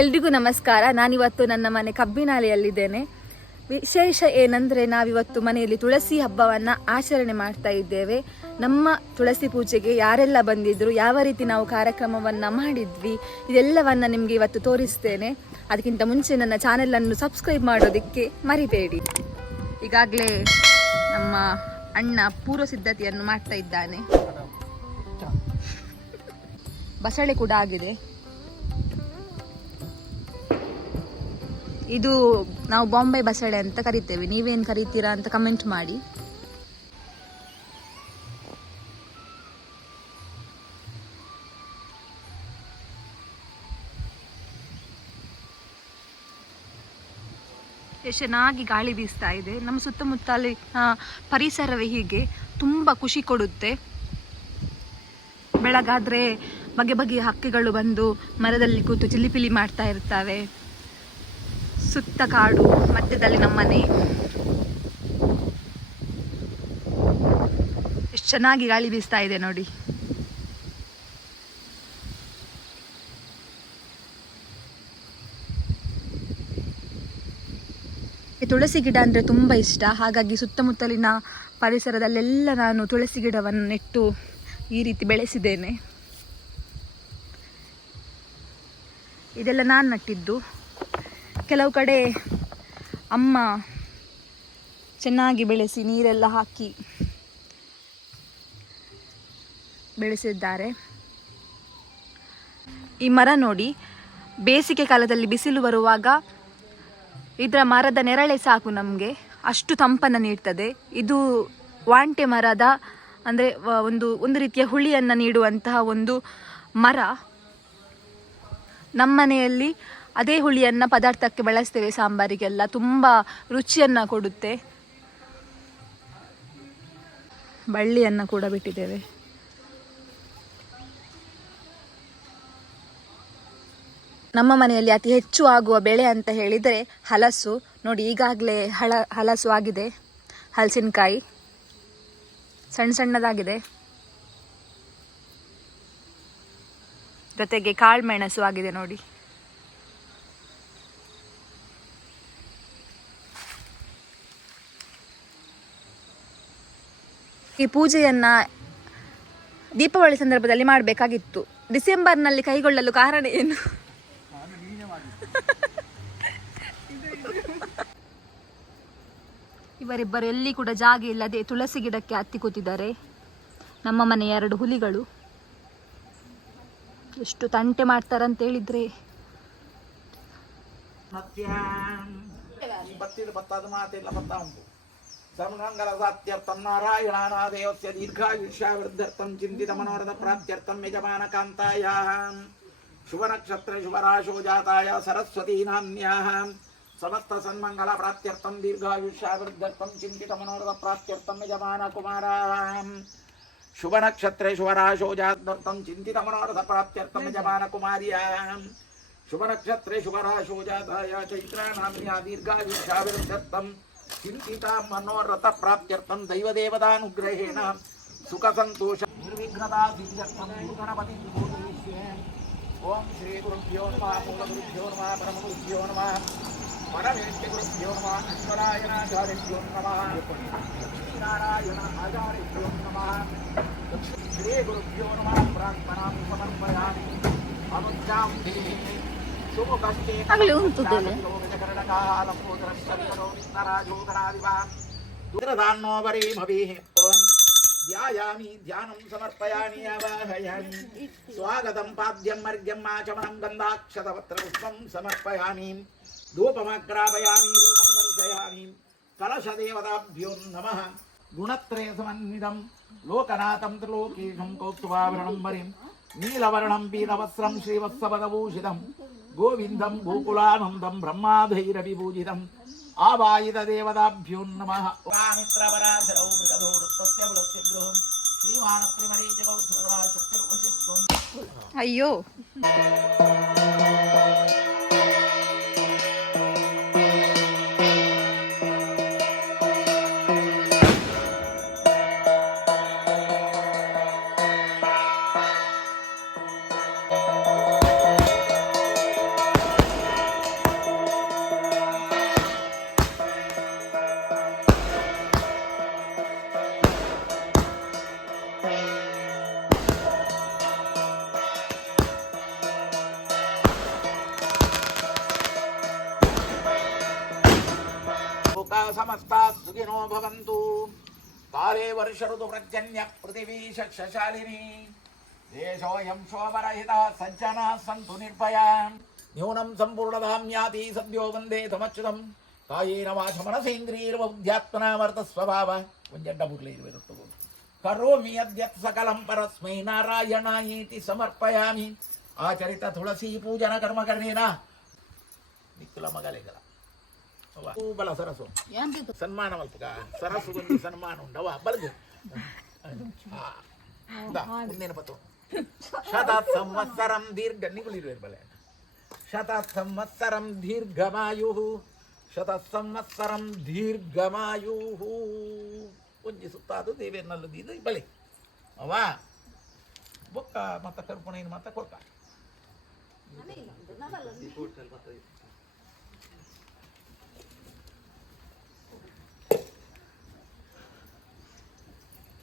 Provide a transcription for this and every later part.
ಎಲ್ರಿಗೂ ನಮಸ್ಕಾರ. ನಾನಿವತ್ತು ನನ್ನ ಮನೆ ಕಬ್ಬಿನಾಲೆಯಲ್ಲಿದ್ದೇನೆ. ವಿಶೇಷ ಏನಂದ್ರೆ ನಾವಿವತ್ತು ಮನೆಯಲ್ಲಿ ತುಳಸಿ ಹಬ್ಬವನ್ನ ಆಚರಣೆ ಮಾಡ್ತಾ ಇದ್ದೇವೆ. ನಮ್ಮ ತುಳಸಿ ಪೂಜೆಗೆ ಯಾರೆಲ್ಲ ಬಂದಿದ್ರು, ಯಾವ ರೀತಿ ನಾವು ಕಾರ್ಯಕ್ರಮವನ್ನ ಮಾಡಿದ್ವಿ, ಇದೆಲ್ಲವನ್ನ ನಿಮ್ಗೆ ಇವತ್ತು ತೋರಿಸ್ತೇನೆ. ಅದಕ್ಕಿಂತ ಮುಂಚೆ ನನ್ನ ಚಾನೆಲ್ ಅನ್ನು ಸಬ್ಸ್ಕ್ರೈಬ್ ಮಾಡೋದಕ್ಕೆ ಮರಿಬೇಡಿ. ಈಗಾಗಲೇ ನಮ್ಮ ಅಣ್ಣ ಪೂರ್ವ ಸಿದ್ಧತೆಯನ್ನು ಮಾಡ್ತಾ ಇದ್ದಾನೆ. ಬಸಳೆ ಕೂಡ ಆಗಿದೆ. ಇದು ನಾವು ಬಾಂಬೆ ಬಸಳೆ ಅಂತ ಕರಿತೇವೆ. ನೀವೇನು ಕರಿತೀರಾ ಅಂತ ಕಮೆಂಟ್ ಮಾಡಿ. ಚೆನ್ನಾಗಿ ಗಾಳಿ ಬೀಸ್ತಾ ಇದೆ. ನಮ್ಮ ಸುತ್ತಮುತ್ತಲಿ ಪರಿಸರವೇ ಹೀಗೆ ತುಂಬ ಖುಷಿ ಕೊಡುತ್ತೆ. ಬೆಳಗಾದ್ರೆ ಬಗೆ ಬಗೆಯ ಹಕ್ಕಿಗಳು ಬಂದು ಮರದಲ್ಲಿ ಕೂತು ಚಿಲಿಪಿಲಿ ಮಾಡ್ತಾ ಇರ್ತವೆ. ಸುತ್ತ ಕಾಡು, ಮಧ್ಯದಲ್ಲಿ ನಮ್ಮನೆ. ಎಷ್ಟು ಚೆನ್ನಾಗಿ ಗಾಳಿ ಬೀಸ್ತಾ ಇದೆ ನೋಡಿ. ತುಳಸಿ ಗಿಡ ಅಂದರೆ ತುಂಬ ಇಷ್ಟ. ಹಾಗಾಗಿ ಸುತ್ತಮುತ್ತಲಿನ ಪರಿಸರದಲ್ಲೆಲ್ಲ ನಾನು ತುಳಸಿ ಗಿಡವನ್ನು ನೆಟ್ಟು ಈ ರೀತಿ ಬೆಳೆಸಿದ್ದೇನೆ. ಇದೆಲ್ಲ ನಾನು ನಟ್ಟಿದ್ದು. ಕೆಲವು ಕಡೆ ಅಮ್ಮ ಚೆನ್ನಾಗಿ ಬೆಳೆಸಿ ನೀರೆಲ್ಲ ಹಾಕಿ ಬೆಳೆಸಿದ್ದಾರೆ. ಈ ಮರ ನೋಡಿ ಬೇಸಿಗೆ ಕಾಲದಲ್ಲಿ ಬಿಸಿಲು ಬರುವಾಗ ಇದರ ಮರದ ನೆರಳೆ ಸಾಕು ನಮಗೆ. ಅಷ್ಟು ತಂಪನ್ನು ನೀಡ್ತದೆ. ಇದು ವಾಂಟೆ ಮರದ ಅಂದರೆ ಒಂದು ಒಂದು ರೀತಿಯ ಹುಳಿಯನ್ನು ನೀಡುವಂತಹ ಒಂದು ಮರ. ನಮ್ಮನೆಯಲ್ಲಿ ಅದೇ ಹುಳಿಯನ್ನು ಪದಾರ್ಥಕ್ಕೆ ಬಳಸ್ತೇವೆ ಸಾಂಬಾರಿಗೆಲ್ಲ. ತುಂಬ ರುಚಿಯನ್ನು ಕೊಡುತ್ತೆ. ಬಳ್ಳಿಯನ್ನು ಕೂಡ ಬಿಟ್ಟಿದ್ದೇವೆ. ನಮ್ಮ ಮನೆಯಲ್ಲಿ ಅತಿ ಹೆಚ್ಚು ಆಗುವ ಬೆಳೆ ಅಂತ ಹೇಳಿದರೆ ಹಲಸು. ನೋಡಿ, ಈಗಾಗಲೇ ಹಳ, ಹಲಸು ಆಗಿದೆ. ಹಲಸಿನಕಾಯಿ. ಸಣ್ಣ ಸಣ್ಣದಾಗಿದೆ. ಜೊತೆಗೆ ಕಾಳುಮೆಣಸು ಆಗಿದೆ ನೋಡಿ. ಈ ಪೂಜೆಯನ್ನ ದೀಪಾವಳಿ ಸಂದರ್ಭದಲ್ಲಿ ಮಾಡಬೇಕಾಗಿತ್ತು. ಡಿಸೆಂಬರ್ನಲ್ಲಿ ಕೈಗೊಳ್ಳಲು ಕಾರಣ ಏನು? ಇವರಿಬ್ಬರು ಎಲ್ಲಿ ಕೂಡ ಜಾಗ ಇಲ್ಲದೆ ತುಳಸಿ ಗಿಡಕ್ಕೆ ಹತ್ತಿ ಕೂತಿದ್ದಾರೆ. ನಮ್ಮ ಮನೆಯ ಎರಡು ಹುಲಿಗಳು. ಎಷ್ಟು ತಂಟೆ ಮಾಡ್ತಾರಂತ ಹೇಳಿದ್ರೆ ನತ್ಯಾಂ ಈ ಬತ್ತಿದ ಬತ್ತದ ಮಾತೆಲ್ಲ ಬರ್ತಾ ಉಂಟು ಸಮಗಂಗಲ ಸಾತ್ಯರ್ಥಂ ನಾರಾಯಣಾನಾದೇವಸ್ಯ ದೀರ್ಘಾಯುಷ್ಯಾವೃದ್ಧರ್ಥಂ ಚಿಂತಿತ ಮನೋರಥ ಪ್ರಾಪ್ತ್ಯರ್ಥಂ ಯಜಮಾನ ಕಾಂತಾಯ ಶುಭ ನಕ್ಷತ್ರ शुभ नक्षत्रेश्वराशो जातं चिन्तितमनोरथप्राप्त्यर्थं हम्म। यजमानकुमार्यां शुभ नक्षत्रेश्वराशो जाताय चैत्राणाम्या दीर्घायुषाभिरक्षर्थं चिन्तिता मनोरथप्राप्त्यर्थं दैवदेवतानुग्रहेण सुखसन्तोष निर्विघ्नता सिद्ध्यर्थं गणपति ॐ श्रीगुरुभ्यो नमः मूलगुरुभ्यो नमः परमगुरुभ्यो नमः। నారాయణ ఆచార్యో నమ శ్రీ గురుభ్యో నమ ప్రాణం సమర్పయామి అనుజ్ఞాం శుభకష్టే ధ్యాయామి ధ్యానం సమర్పయామి అవాహయామి స్వాగతం పాద్యం మర్గ్యం ఆచమనం గంధాక్షతపత్ర పుష్పం సమర్పయామి ధూపమగ్రాపయామి దీపం గుణత్రయ సమన్వితం లోకనాథం త్రిలోకేశం కౌస్తుభాభరణం వరిం. నీలవర్ణం పీతవస్త్రం శ్రీవత్సపదభూషితం గోవిందం గోకులానందం బ్రహ్మాధైరవిభూజితం. ఆవాయిత దేవతాభ్యో అయ్యో. భవంతు కాలే వర్ష ఋతు ప్రజన్య పృథివీశాలిని దేశోయం శోభరహిత సజ్జనా సంతు నిర్భయా న్యూనం సంపూర్ణధామ్యాతి సద్యో వందే సమచ్యుతం కాయేన వాచ మనసేంద్రియర్వబుద్ధ్యాత్మనా వర్త స్వభావ కొంచెం డబ్బులు ఇరవై రెండు కరోమి అద్యత్ సకలం పరస్మై నారాయణాయేతి సమర్పయామి ఆచరిత తులసీ పూజన కర్మకరణేన నిక్కులమ్మగలే కదా ಬಲ ಸರಸು ಸನ್ಮಾನ ಮಲ್ಪಕ ಸರಸು ಒಂದು ಸನ್ಮಾನ ಉಂಡವ ಬಲದು ಮುಂದಿನ ಪತ್ತು ಶತ ಸಂವತ್ಸರಂ ದೀರ್ಘ ನಿಗುಳಿರುವೆ ಬಲೆ ಶತ ಸಂವತ್ಸರಂ ದೀರ್ಘಮಾಯು ಶತ ಸಂವತ್ಸರಂ ದೀರ್ಘಮಾಯು ಒಂಜಿ ಸುತ್ತಾದು ದೇವೇನಲ್ಲು ದೀದು ಬಲೆ ಅವ ಬೊಕ್ಕ ಮತ್ತ ಕರ್ಪಣೆಯನ್ನು ಮತ್ತ ಕೊಡ್ಕ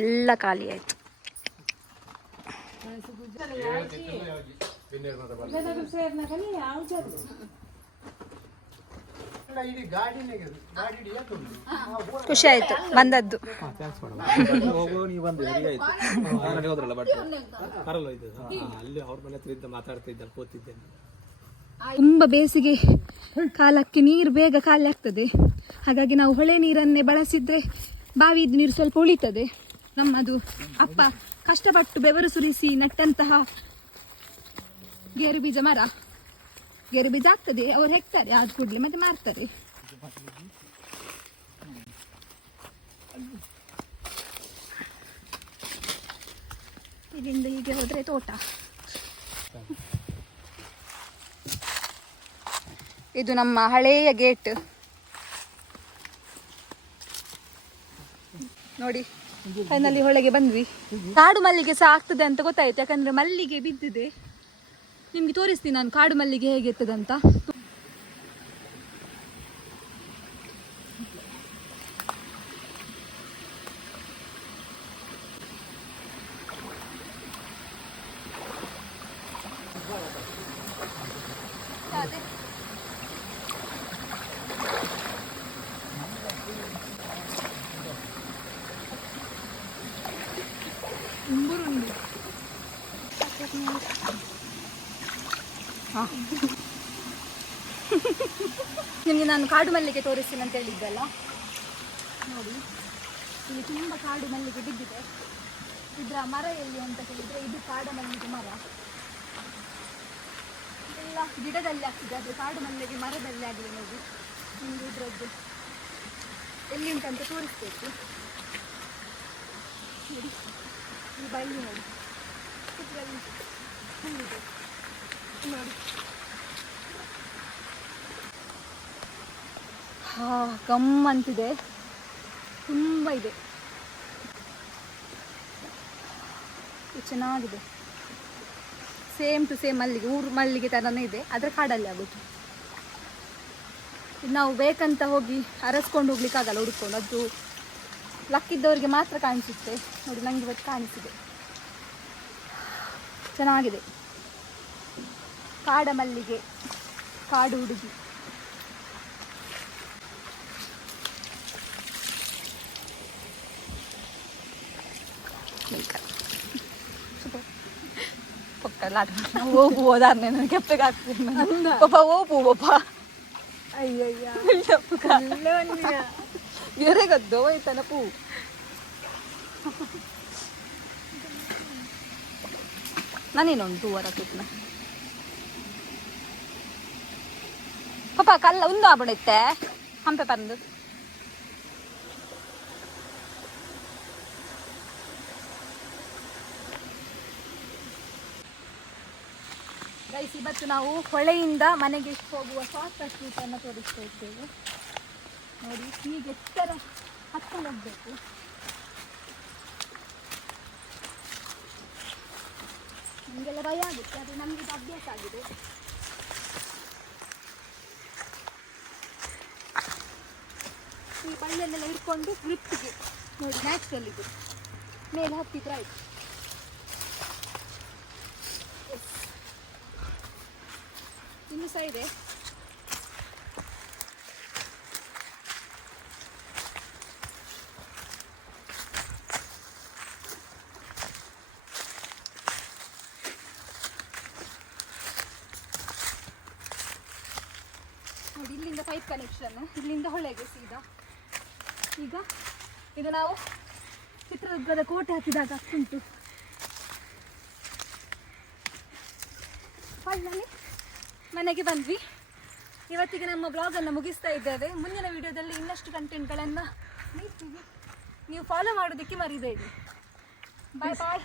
ಎಲ್ಲ ಖಾಲಿ ಆಯ್ತು. ಖುಷಿ ಆಯ್ತು, ಬಂದದ್ದು. ತುಂಬಾ ಬೇಸಿಗೆ ಕಾಲಕ್ಕೆ ನೀರು ಬೇಗ ಖಾಲಿ ಆಗ್ತದೆ. ಹಾಗಾಗಿ ನಾವು ಹೊಳೆ ನೀರನ್ನೇ ಬಳಸಿದ್ರೆ ಬಾವಿದು ನೀರು ಸ್ವಲ್ಪ ಉಳಿತದೆ. ನಮ್ಮದು ಅಪ್ಪ ಕಷ್ಟಪಟ್ಟು ಬೆವರು ಸುರಿಸಿ ನೆಟ್ಟಂತಹ ಗೇರು ಬೀಜ ಮರ. ಗೇರು ಬೀಜ ಆಗ್ತದೆ, ಅವ್ರು ಹೆಕ್ತಾರೆ, ಆದ ಕೂಡಲೇ ಮತ್ತೆ ಮಾರ್ತಾರೆ. ಇಲ್ಲಿಂದ ಹೀಗೆ ಹೋದ್ರೆ ತೋಟ. ಇದು ನಮ್ಮ ಹಳೆಯ ಗೇಟ್. ನೋಡಿ. ಫೈನಲಿ ಒಳಗೆ ಬಂದ್ವಿ. ಕಾಡು ಮಲ್ಲಿಗೆ ಸಹ ಆಗ್ತದೆ ಅಂತ ಗೊತ್ತಾಯ್ತು, ಯಾಕಂದ್ರೆ ಮಲ್ಲಿಗೆ ಬಿದ್ದಿದೆ. ನಿಮ್ಗೆ ತೋರಿಸ್ತೀನಿ ನಾನು ಕಾಡು ಮಲ್ಲಿಗೆ ಹೇಗೆ ಇರ್ತದಂತ ನಿಮಗೆ ನಾನು ಕಾಡು ಮಲ್ಲಿಗೆ ತೋರಿಸ್ತೀನಿ ಅಂತ ಹೇಳಿದ್ದಲ್ಲ ನೋಡಿ, ಇಲ್ಲಿ ತುಂಬ ಕಾಡು ಮಲ್ಲಿಗೆ ಬಿದ್ದಿದೆ. ಇದರ ಮರ ಎಲ್ಲಿ ಅಂತ ಹೇಳಿದ್ರೆ ಇದು ಕಾಡು ಮಲ್ಲಿಗೆ ಮರ. ಎಲ್ಲ ಗಿಡದಲ್ಲಿ ಆಗ್ತಿದೆ ಆದರೆ ಕಾಡು ಮಲ್ಲಿಗೆ ಮರದಲ್ಲಿ ಆಗಿದೆ ನೋಡಿ. ನಿಮಗೆ ಇದರದ್ದು. ಎಲ್ಲಿ ಉಂಟಂತ ತೋರಿಸ್ಬೇಕು. ನೋಡಿ, ಈ ಬಳ್ಳಿ ನೋಡಿ. ಇದರಲ್ಲಿ ಹೂವಿದೆ. ನೋಡಿ ಹಾ ಗಮ್ಮಂತಿದೆ ತುಂಬ ಇದೆ. ಚೆನ್ನಾಗಿದೆ. ಸೇಮ್ ಟು ಸೇಮ್ ಮಲ್ಲಿಗೆ, ಊರು ಮಲ್ಲಿಗೆ ಥರನೇ ಇದೆ. ಅದರ ಕಾಡಲ್ಲಿ ಇದು ನಾವು ಬೇಕಂತ ಹೋಗಿ ಅರಸ್ಕೊಂಡು ಹೋಗ್ಲಿಕ್ಕಾಗಲ್ಲ, ಹುಡ್ಕೊಂಡು. ಅದು ಲಕ್ಕಿದ್ದವರಿಗೆ ಮಾತ್ರ ಕಾಣಿಸುತ್ತೆ. ನೋಡಿ, ನಂಗೆ ಇವತ್ತು ಕಾಣಿಸಿದೆ. ಚೆನ್ನಾಗಿದೆ. ಕಾಡ ಮಲ್ಲಿಗೆ ಕಾಡು ಹುಡುಗಿ ಓಪು ಹೋದಾರ್ನೆ ನನಗೆ ಕೆಪ್ಪಗೆ ಆಗ್ತದೆ ಪಾಪ ಓಪು ಪಾಪ ಅಯ್ಯಯ್ಯ. ಎರೆಗದ್ದು ಹೋಯ್ತನ ಪೂ. ಪಾಪ ಕಲ್ಲ ಒಂದು ಆಗ್ಬಿಡುತ್ತೆ. ಹಂಪೆ ಬಂದು. ಇವತ್ತು ನಾವು ಹೊಳೆಯಿಂದ ಮನೆಗೆ ಹೋಗುವ ಶಾರ್ಟ್ ರೂಟನ್ನು ತೋರಿಸ್ತಾ ಇದ್ದೇವೆ. ನೋಡಿ, ಹೀಗೆ ಎತ್ತರ ಹತ್ಕೊಂಡು ಹೋಗ್ಬೇಕು. ನಮಗೆಲ್ಲ ಭಯ ಆಗುತ್ತೆ ಆದರೆ ನಮಗೆ ಅಭ್ಯಾಸ ಆಗಿದೆ. ಬಳ್ಳೆಲ್ಲ ಹಿಡ್ಕೊಂಡು ಗ್ರಿಪ್ಗೆ ನೋಡಿ ನ್ಯಾಚುರಲ್ ಇದು. ಮೇಲೆ ಹತ್ತಿದ್ರೆ ಆಯ್ತು. ಇನ್ನು ಸಹ ಇದೆ. ನೋಡಿ, ಇಲ್ಲಿಂದ ಪೈಪ್ ಕನೆಕ್ಷನ್ ಇಲ್ಲಿಂದ ಹೊಳೆಗೆ ಸೀದಾ. ಈಗ ಇದು ನಾವು ಚಿತ್ರದುರ್ಗದ ಕೋಟೆ ಹಾಕಿದಾಗ ಉಂಟು. ಫೈನಲಿ ಮನೆಗೆ ಬಂದ್ವಿ. ಇವತ್ತಿಗೆ ನಮ್ಮ ಬ್ಲಾಗನ್ನು ಮುಗಿಸ್ತಾ ಇದ್ದೇವೆ. ಮುಂದಿನ ವಿಡಿಯೋದಲ್ಲಿ ಇನ್ನಷ್ಟು ಕಂಟೆಂಟ್ಗಳನ್ನು ನೀವು ಫಾಲೋ ಮಾಡೋದಕ್ಕೆ ಮರಿಬೇಡಿ. ಬಾಯ್ ಬಾಯ್